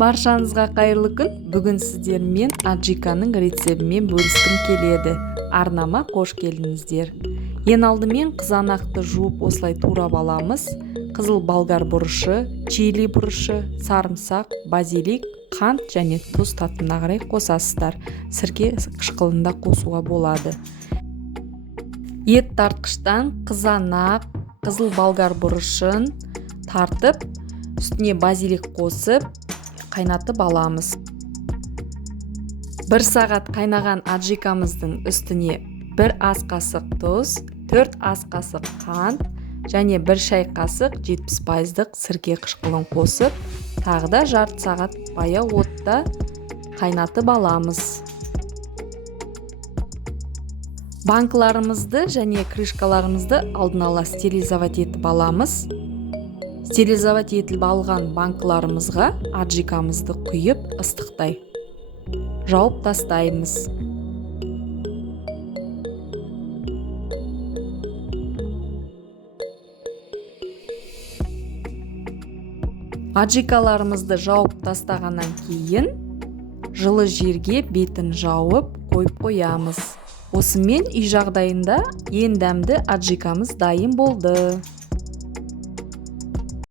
Баршаңызға қайырлы күн. Бүгін сіздермен аджиканың рецебімен бөліскім келеді. Арнама қош келдіңіздер. Ең алдымен қызанақты жуып осылай турап аламыз. Қызыл болгар бұрышы, чили бұрышы, сарымсақ, базилик, қант және тұз татымына қарай қосасыздар. Сірке қышқылында қосуға болады. Ет тартқыштан қызанақ, қызыл болгар бұрышын тартып, үстіне базилик қосып, қайнатып аламыз. 1 сағат қайнаған аджикамыздың үстіне 1 ас қасық тұз, 4 ас қасық қант және 1 шай қасық 70%-дық сірке қышқылын қосып, тағы да жарты сағат баяу отта қайнатып аламыз. Банкаларымызды және крышкаларымызды алдын ала стерилизовать етіп аламыз. Стерилизовать етіліп алған банкаларымызға аджикамызды құйып ыстықтай жауып тастаймыз. Аджикаларымызды жауып тастағаннан кейін жылы жерге бетін жауып қойып қоямыз. Осымен үй жағдайында ең дәмді аджикамыз дайын болды.